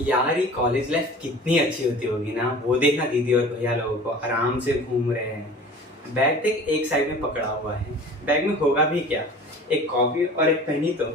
यार ये college life कितनी अच्छी होती होगी ना। वो देखना दीदी और भैया लोगों को आराम से घूम रहे हैं। बैग देख एक साइड में पकड़ा हुआ है। बैग में होगा भी क्या, एक कॉपी और एक पेन ही तो।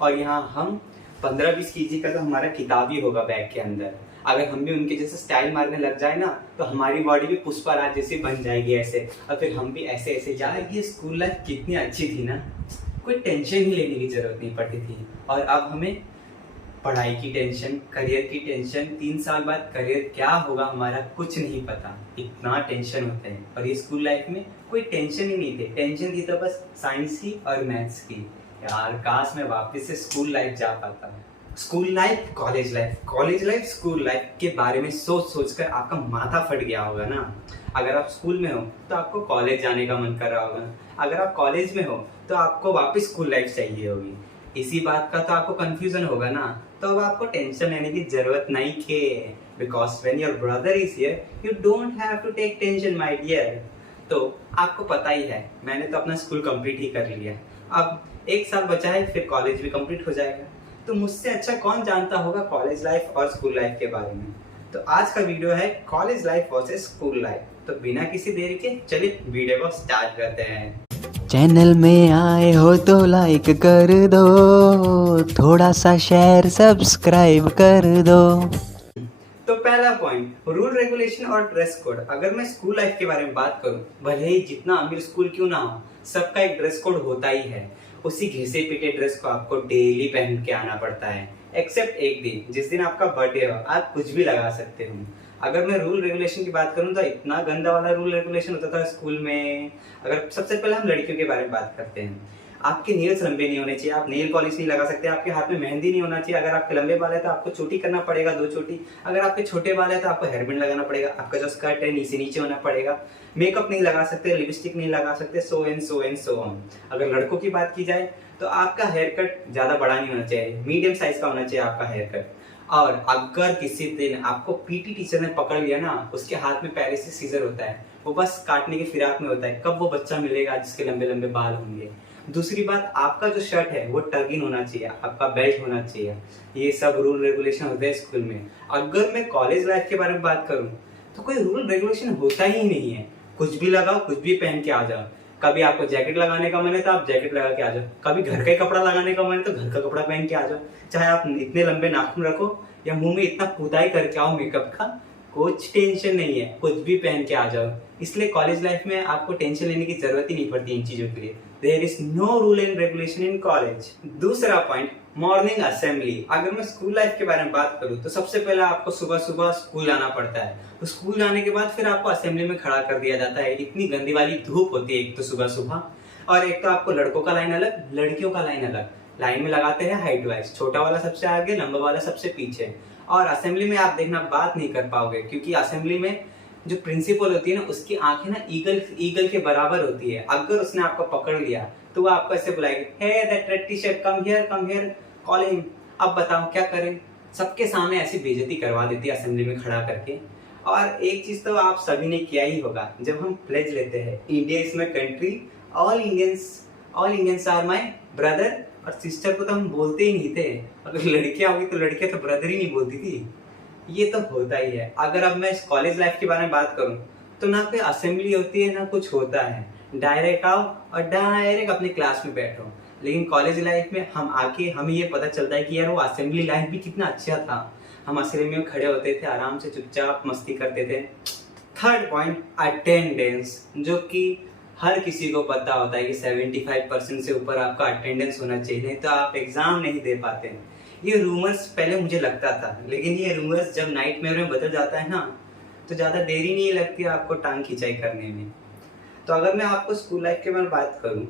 और यहाँ हम 15-20 केजी का तो हमारा किताब ही होगा बैग के अंदर। अगर हम भी उनके जैसे स्टाइल मारने लग जाए ना तो हमारी बॉडी भी पुष्पराज जैसी बन जाएगी ऐसे। और फिर हम भी ऐसे ऐसे। यार ये स्कूल लाइफ कितनी अच्छी थी ना। कोई टेंशन ही लेने की जरूरत नहीं पड़ती थी। और अब हमें पढ़ाई की टेंशन, करियर की टेंशन, 3 साल बाद करियर क्या होगा हमारा कुछ नहीं पता। इतना टेंशन होता है। और ये स्कूल लाइफ में कोई टेंशन ही नहीं थे। टेंशन थी तो बस साइंस की और मैथ्स की। यार काश मैं वापस से स्कूल लाइफ जा पाता। School life, college life, college life, school life के बारे में सोच सोच कर आपका माथा फट गया होगा ना। अगर आप स्कूल में हो तो आपको कॉलेज जाने का मन कर रहा होगा। अगर आप कॉलेज में हो तो आपको वापस स्कूल लाइफ चाहिए होगी। इसी बात का तो आपको कंफ्यूजन होगा ना। तो अब आपको टेंशन लेने की जरूरत नहीं है। Because when your brother is here you don't have to take tension my dear. तो आपको पता ही है मैंने तो अपना स्कूल कंप्लीट ही कर लिया। अब 1 साल बचा है फिर कॉलेज भी कंप्लीट हो जाएगा। तो मुझसे अच्छा कौन जानता होगा कॉलेज लाइफ और स्कूल लाइफ के बारे में। तो आज का वीडियो है college life versus school life. तो बिना किसी देरी के चलिए वीडियो को स्टार्ट करते हैं। चैनल में आए हो तो लाइक कर दो, थोड़ा सा शेयर सब्सक्राइब कर दो। तो पहला पॉइंट, रूल रेगुलेशन और ड्रेस कोड। अगर मैं स्कूल लाइफ के बारे में बात करूं, भले ही जितना अमीर स्कूल क्यों ना हो, सबका एक ड्रेस कोड होता ही है। उसी घिसे पिटे ड्रेस को आपको डेली पहन के आना पड़ता है। एक्सेप्ट एक दिन, जिस दिन आपका बर्थडे हो, आप कुछ भी लगा सकते हो। अगर मैं रूल रेगुलेशन की बात करूं तो इतना गंदा वाला रूल रेगुलेशन होता था स्कूल में। अगर सबसे पहले हम लड़कियों के बारे में बात करते हैं, आपके नेल्स लंबे नहीं होने चाहिए, आप नेल पॉलिश नहीं लगा सकते, आपके हाथ में मेहंदी नहीं होना चाहिए। अगर आपके लंबे बाल है तो आपको चोटी करना पड़ेगा, 2 चोटी। अगर आपके छोटे बाल है तो आपको हेयर बैंड लगाना पड़ेगा। आपका जो स्कर्ट है नीचे नीचे होना पड़ेगा। मेकअप नहीं लगा सकते, लिपस्टिक नहीं लगा सकते, so and so and so on. अगर लड़कों की बात की जाए तो आपका हेयर कट ज्यादा बड़ा नहीं होना चाहिए, मीडियम साइज का होना चाहिए आपका हेयर कट। और अगर किसी दिन आपको पीटी टीचर ने पकड़ लिया ना, उसके हाथ में पहले से सीजर होता है, वो बस काटने के फिराक में होता है, कब वो बच्चा मिलेगा जिसके लंबे लंबे बाल होंगे। दूसरी बात, आपका जो शर्ट है वो टर्गिन होना चाहिए, आपका बेल्ट होना चाहिए। ये सब रूल रेगुलेशन होते हैं स्कूल में। अगर मैं कॉलेज लाइफ के बारे में बात करूं तो कोई रूल रेगुलेशन होता ही नहीं है। कुछ भी लगाओ, कुछ भी पहन के आ जाओ। कभी आपको जैकेट लगाने का मन है तो आप जैकेट लगा के आ जाओ, कभी घर का ही कपड़ा लगाने का मन है तो घर का कपड़ा पहन के आ जाओ। चाहे आप इतने लंबे नाखून रखो या मुंह में इतना पुताई करके आओ मेकअप का, कुछ टेंशन नहीं है, कुछ भी पहन के आ जाओ। इसलिए कॉलेज लाइफ में आपको टेंशन लेने की जरूरत ही नहीं पड़ती इन चीजों के लिए। There is no rule and regulation in college. दूसरा पॉइंट, मॉर्निंग असेंबली। अगर मैं स्कूल लाइफ के बारे में बात करूं तो सबसे पहले आपको सुबह सुबह स्कूल जाना पड़ता है। तो स्कूल जाने के बाद फिर आपको असेंबली में खड़ा कर दिया जाता है। इतनी गंदी वाली धूप होती है एक तो सुबह सुबह, और एक तो आपको लड़कों का लाइन अलग, लड़कियों का लाइन अलग। लाइन में लगाते हैं हाइट वाइज, छोटा वाला सबसे आगे, लंबा वाला सबसे पीछे। और असेंबली में आप देखना बात नहीं कर पाओगे, क्योंकि असेंबली में जो प्रिंसिपल होती है ना, उसकी आंखें ना ईगल के बराबर होती है। अगर उसने आपको पकड़ लिया तो वो आपको ऐसे बुलाएगी, hey that red T-shirt, come here, call him. अब बताओ क्या करें। सबके सामने ऐसी बेइज्जती करवा देती है असेंबली में खड़ा करके। और एक चीज तो आप सभी ने किया ही होगा, जब हम प्लेज लेते हैं, India is my country, all Indians are my brother और सिस्टर, को तो हम बोलते ही नहीं थे। अगर लड़कियां होगी तो लड़कियां तो ब्रदर ही नहीं बोलती थी। ये तो होता ही है। अगर अब मैं कॉलेज लाइफ के बारे में बात करूं तो ना कोई असेंबली होती है ना कुछ होता है। डायरेक्ट आओ और डायरेक्ट अपने क्लास में बैठो। लेकिन कॉलेज लाइफ में हम आके हमें ये पता चलता है कि यार वो असेंबली लाइफ भी कितना अच्छा था। हम असेंबली में खड़े होते थे, आराम से चुपचाप मस्ती करते थे। थर्ड पॉइंट, अटेंडेंस, जो कि हर किसी को पता होता है कि 75% से ऊपर आपका अटेंडेंस होना चाहिए, नहीं तो आप एग्जाम नहीं दे पाते। ये रूमर्स पहले मुझे लगता था, लेकिन ये रूमर्स जब नाइटमेयर में बदल जाता है ना तो ज्यादा देरी नहीं लगती आपको टांग खिंचाई करने में। तो अगर मैं आपको स्कूल लाइफ के बारे में बात करूं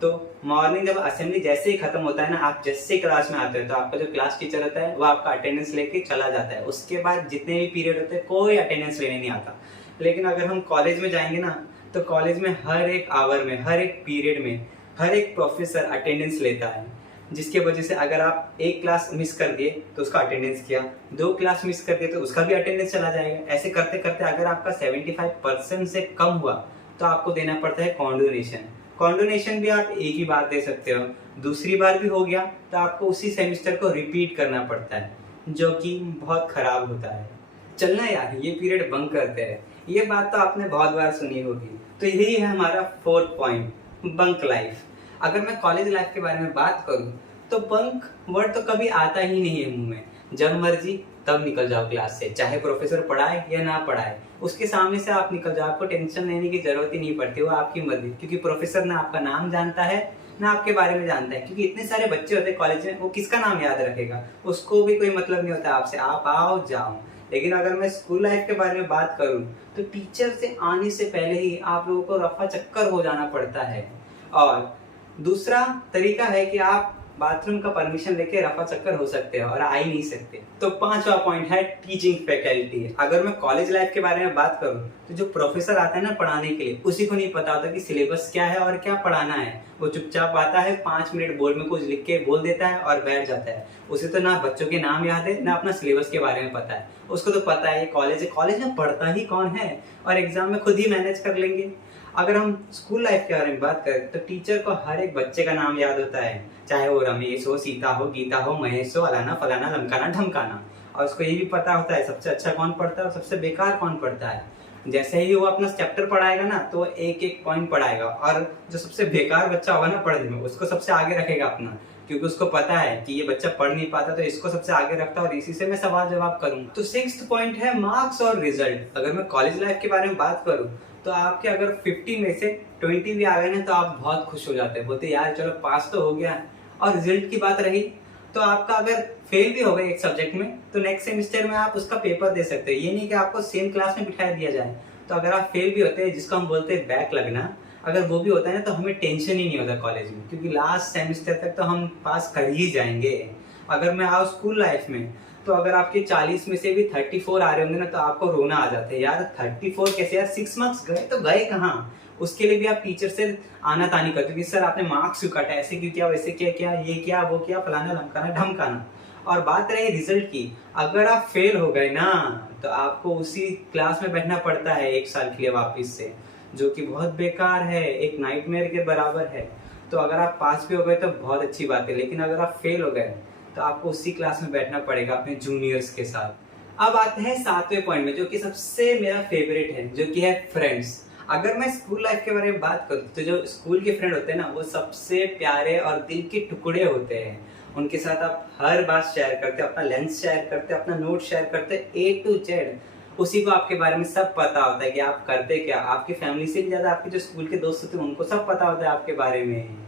तो मॉर्निंग जब असेंबली जैसे ही खत्म होता है ना, आप जैसे क्लास में आते हो तो आपका जो क्लास टीचर होता है वो आपका अटेंडेंस लेके चला जाता है। उसके बाद जितने भी पीरियड होते हैं कोई अटेंडेंस लेने नहीं आता। लेकिन अगर हम कॉलेज में जाएंगे ना तो कॉलेज में हर एक आवर में, हर एक पीरियड में, हर एक प्रोफेसर अटेंडेंस लेता है। जिसके वजह से अगर आप एक क्लास मिस कर दिए तो उसका अटेंडेंस किया, 2 क्लास मिस कर दिए तो उसका भी अटेंडेंस चला जाएगा। ऐसे करते करते अगर आपका 75% से कम हुआ तो आपको देना पड़ता है कॉन्डोनेशन। कॉन्डोनेशन भी आप एक ही बार दे सकते हो, दूसरी बार भी हो गया तो आपको उसी सेमेस्टर को रिपीट करना पड़ता है। जो कि बहुत खराब होता है। चलना यार, ये पीरियड बंक करते हैं। ये बात तो आपने बहुत बार सुनी होगी। तो यही है हमारा फोर्थ पॉइंट, बंक लाइफ। अगर मैं कॉलेज लाइफ के बारे में बात करूं तो बंक वर्ड तो कभी आता ही नहीं है मुंह में। जब मर्जी तब निकल जाओ क्लास से, चाहे प्रोफेसर पढ़ाए या ना पढ़ाए, उसके सामने से आप निकल जाओ। आपको टेंशन लेने की जरूरत ही नहीं पड़ती, वो आपकी मर्जी। क्योंकि प्रोफेसर ना आपका नाम जानता है ना आपके बारे में जानता है। क्योंकि इतने सारे बच्चे होते हैं कॉलेज में, वो किसका नाम याद रखेगा, उसको भी कोई मतलब नहीं होता आपसे, आप आओ जाओ। लेकिन अगर मैं स्कूल लाइफ के बारे में बात करूं तो टीचर से आने से पहले ही आप लोगों को रफा चक्कर हो जाना पड़ता है। और दूसरा तरीका है कि आप बाथरूम का परमिशन लेके रफा चक्कर हो सकते हो और आ ही नहीं सकते। तो पांचवा पॉइंट है टीचिंग फैकल्टी। अगर मैं कॉलेज लाइफ के बारे में बात करूं तो जो प्रोफेसर आता है ना पढ़ाने के लिए, उसी को नहीं पता होता कि सिलेबस क्या है और क्या पढ़ाना है। वो चुपचाप आता है, 5 मिनट बोर्ड में कुछ लिख के बोल देता है और बैठ जाता है। उसे तो ना बच्चों के नाम याद है ना अपना सिलेबस के बारे में पता है। उसको तो पता है ये कॉलेज है, कॉलेज में पढ़ता ही कौन है, और एग्जाम में खुद ही मैनेज कर लेंगे। अगर हम स्कूल लाइफ के बारे में बात करें तो टीचर को हर एक बच्चे का नाम याद होता है, चाहे वो रमेश हो, सीता हो, गीता हो, महेश हो, अलाना फलाना लमकाना ढमकाना। और उसको ये भी पता होता है सबसे अच्छा कौन पढ़ता है और सबसे बेकार कौन पढ़ता है। जैसे ही वो अपना चैप्टर पढ़ाएगा ना तो एक एक पॉइंट पढ़ाएगा, और जो सबसे बेकार बच्चा होगा ना पढ़ने में, उसको सबसे आगे रखेगा अपना। क्योंकि उसको पता है कि ये बच्चा पढ़ नहीं पाता तो इसको सबसे आगे रखता है और इसी से मैं सवाल जवाब करूंगा। तो 6th पॉइंट है मार्क्स और रिजल्ट। अगर मैं कॉलेज लाइफ के बारे में बात करूं तो आपके अगर 50 में से 20 भी आ गए ना तो आप बहुत खुश हो जाते हैं, बोलते यार चलो पास तो हो गया। और रिजल्ट की बात रही तो आपका अगर फेल भी हो गए एक सब्जेक्ट में तो नेक्स्ट सेमेस्टर में आप उसका पेपर दे सकते हैं। ये नहीं कि आपको सेम क्लास में बिठा दिया जाए। तो अगर आप फेल भी होते हैं, जिसको हम बोलते हैं बैक लगना, अगर वो भी होता है ना तो हमें टेंशन ही नहीं होता कॉलेज में, क्योंकि लास्ट सेमेस्टर तक तो हम पास कर ही जाएंगे। अगर मैं आऊँ स्कूल लाइफ में तो अगर आपके 40 में से भी 34 आ रहे होंगे ना तो आपको रोना आ जाता है, यार 34 कैसे, यार 6 मार्क्स गए तो गए कहाँ। उसके लिए भी आप टीचर से आना तानी करते हो कि सर आपने मार्क्स क्यों काटा, ऐसे क्यों किया, वैसे क्या किया, ये किया वो किया, फलाना लमकाना ढमकाना। और बात रही रिजल्ट की, अगर आप फेल हो गए ना तो आपको उसी क्लास में बैठना पड़ता है 1 साल के लिए वापिस से, जो कि बहुत बेकार है, एक नाइटमेयर के बराबर है। तो अगर आप पास भी हो गए तो बहुत अच्छी बात है, लेकिन अगर आप फेल हो गए तो आपको उसी क्लास में बैठना पड़ेगा अपने जूनियर्स के साथ। अब आते हैं 7वें पॉइंट में, जो कि सबसे मेरा फेवरेट है, जो कि है फ्रेंड्स। अगर मैं स्कूल लाइफ के बारे में बात करूं तो जो स्कूल के फ्रेंड होते हैं ना वो सबसे प्यारे और दिल के टुकड़े होते हैं। उनके साथ आप हर बात शेयर करते, अपना लंच शेयर करते, अपना नोट शेयर करते, A to Z। उसी को आपके बारे में सब पता होता है कि आप करते क्या। आपकी फैमिली से भी ज्यादा आपके जो स्कूल के दोस्त होते हैं उनको सब पता होता है आपके बारे में।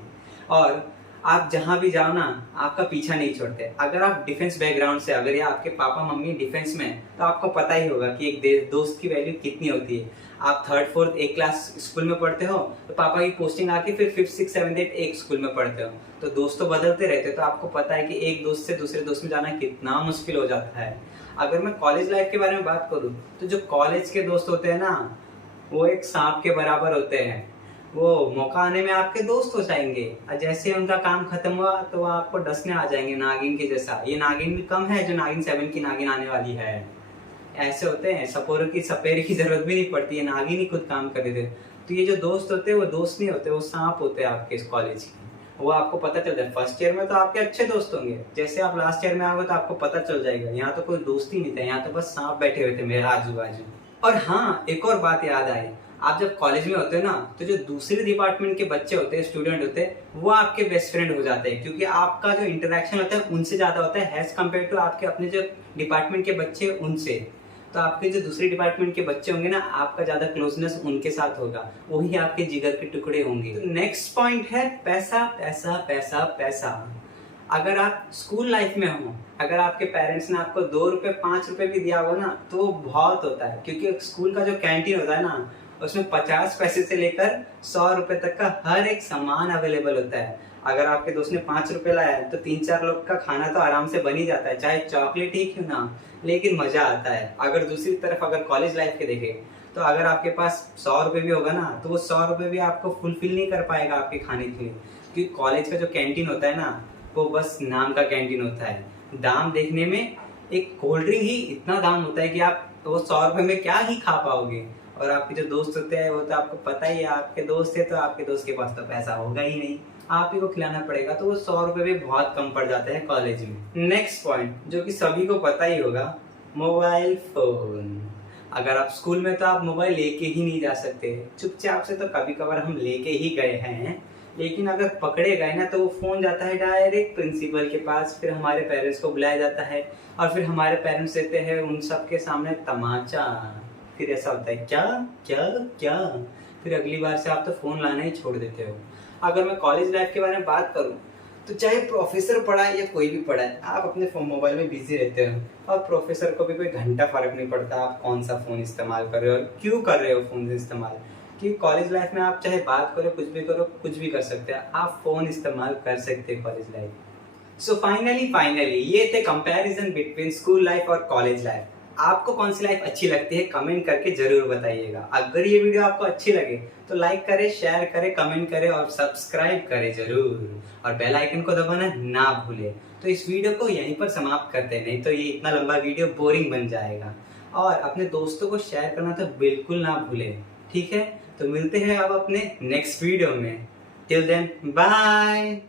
और आप जहां भी जाओ ना आपका पीछा नहीं छोड़ते। अगर आप डिफेंस बैकग्राउंड से, अगर या आपके पापा मम्मी डिफेंस में, तो आपको पता ही होगा कि एक दोस्त की वैल्यू कितनी होती है। आप 3rd 4th एक क्लास स्कूल में पढ़ते हो तो पापा की पोस्टिंग आके फिर 5th 6th 7th 8th एक स्कूल में पढ़ते हो, तो दोस्त तो बदलते रहते हो। तो आपको पता है कि एक दोस्त से दूसरे दोस्त में जाना कितना मुश्किल हो जाता है। अगर मैं कॉलेज लाइफ के बारे में बात करूँ तो जो कॉलेज के दोस्त होते हैं ना वो एक सांप के बराबर होते हैं। वो मौका आने में आपके दोस्त हो जाएंगे और जैसे उनका काम खत्म हुआ तो वो आपको डसने आ जाएंगे नागिन के जैसा। ये नागिन भी कम है जो नागिन 7 की नागिन आने वाली है। ऐसे होते हैं, सपेरे की जरूरत भी नहीं पड़ती है, नागिन ही खुद काम कर देते। तो ये जो दोस्त होते हैं वो दोस्त नहीं होते, वो सांप होते हैं आपके इस कॉलेज के। वो आपको पता चल जाए। फर्स्ट ईयर में तो आपके अच्छे दोस्त होंगे, जैसे आप लास्ट ईयर में आओगे तो आपको पता चल जाएगा यहाँ तो कोई दोस्त ही नहीं था, यहाँ तो बस सांप बैठे हुए थे मेरे आजू बाजू। और हाँ, एक और बात याद आई, आप जब कॉलेज में होते हैं ना तो जो दूसरे डिपार्टमेंट के बच्चे होते हैं, स्टूडेंट होते हैं, वो आपके बेस्ट फ्रेंड हो जाते हैं, क्योंकि आपका जो इंटरेक्शन होता है उनसे ज्यादा होता है एज कम्पेयर टू आपके अपने जो डिपार्टमेंट के बच्चे उनसे। तो आपके जो दूसरे डिपार्टमेंट के बच्चे होंगे ना आपका ज्यादा क्लोजनेस उनके साथ होगा, वही आपके जिगर के टुकड़े होंगे। तो नेक्स्ट पॉइंट है पैसा पैसा पैसा पैसा। अगर आप स्कूल लाइफ में हो, अगर आपके पेरेंट्स ने आपको 2 रुपए 5 रुपए भी दिया हो ना तो बहुत होता है, क्योंकि स्कूल का जो कैंटीन होता है ना उसमें 50 पैसे से लेकर 100 रुपए तक का हर एक सामान अवेलेबल होता है। अगर आपके दोस्त ने 5 रुपए लाया है तो 3-4 लोग का खाना तो आराम से बन ही जाता है, चाहे चॉकलेट ही क्यों ना, लेकिन मजा आता है। अगर दूसरी तरफ अगर कॉलेज लाइफ के देखें तो अगर आपके पास 100 रुपए भी होगा ना तो वो 100 रुपए भी आपको फुलफिल नहीं कर पाएगा आपके खाने के लिए, क्योंकि कॉलेज का जो कैंटीन होता है ना वो बस नाम का कैंटीन होता है। दाम देखने में एक कोल्ड ड्रिंक ही इतना दाम होता है कि आप वो 100 रुपए में क्या ही खा पाओगे। और आपके जो दोस्त होते हैं वो तो आपको पता ही है, आपके दोस्त है तो आपके दोस्त के पास तो पैसा होगा ही नहीं, आप ही को खिलाना पड़ेगा, तो वो 100 रुपये भी बहुत कम पड़ जाते हैं कॉलेज में। नेक्स्ट पॉइंट जो कि सभी को पता ही होगा, मोबाइल फोन। अगर आप स्कूल में तो आप मोबाइल लेके ही नहीं जा सकते, चुपचाप से तो कभी कभार हम लेके ही गए हैं, लेकिन अगर पकड़े गए ना तो वो फोन जाता है डायरेक्ट प्रिंसिपल के पास, फिर हमारे पेरेंट्स को बुलाया जाता है और फिर हमारे पेरेंट्स देते हैं उन सब के सामने तमाचा। फिर ऐसा होता है क्या क्या क्या, फिर अगली बार से आप तो फोन लाना ही छोड़ देते हो। अगर मैं कॉलेज लाइफ के बारे में बात करूं तो चाहे प्रोफेसर पढ़ाए या कोई भी पढ़ाए, आप अपने मोबाइल में बिजी रहते हो और प्रोफेसर को भी कोई घंटा फर्क नहीं पड़ता आप कौन सा फोन इस्तेमाल कर रहे हो और क्यों कर रहे हो फोन इस्तेमाल। कि कॉलेज लाइफ में आप चाहे बात करो, कुछ भी करो, कुछ भी कर सकते हैं, आप फोन इस्तेमाल कर सकते हैं कॉलेज लाइफ। सो फाइनली ये थे कंपैरिजन बिटवीन स्कूल लाइफ और कॉलेज लाइफ। आपको कौन सी लाइफ अच्छी लगती है कमेंट करके जरूर बताइएगा। अगर ये वीडियो आपको अच्छी लगे तो लाइक करें, शेयर करें, कमेंट करें और सब्सक्राइब करें जरूर, और बेल आइकन को दबाना ना भूलें। तो इस वीडियो को यहीं पर समाप्त करते हैं, नहीं तो ये इतना लंबा वीडियो बोरिंग बन जाएगा। और अपने दोस्तों को शेयर करना तो बिल्कुल ना भूलें, ठीक है। तो मिलते हैं अब अपने नेक्स्ट वीडियो में। Till then bye.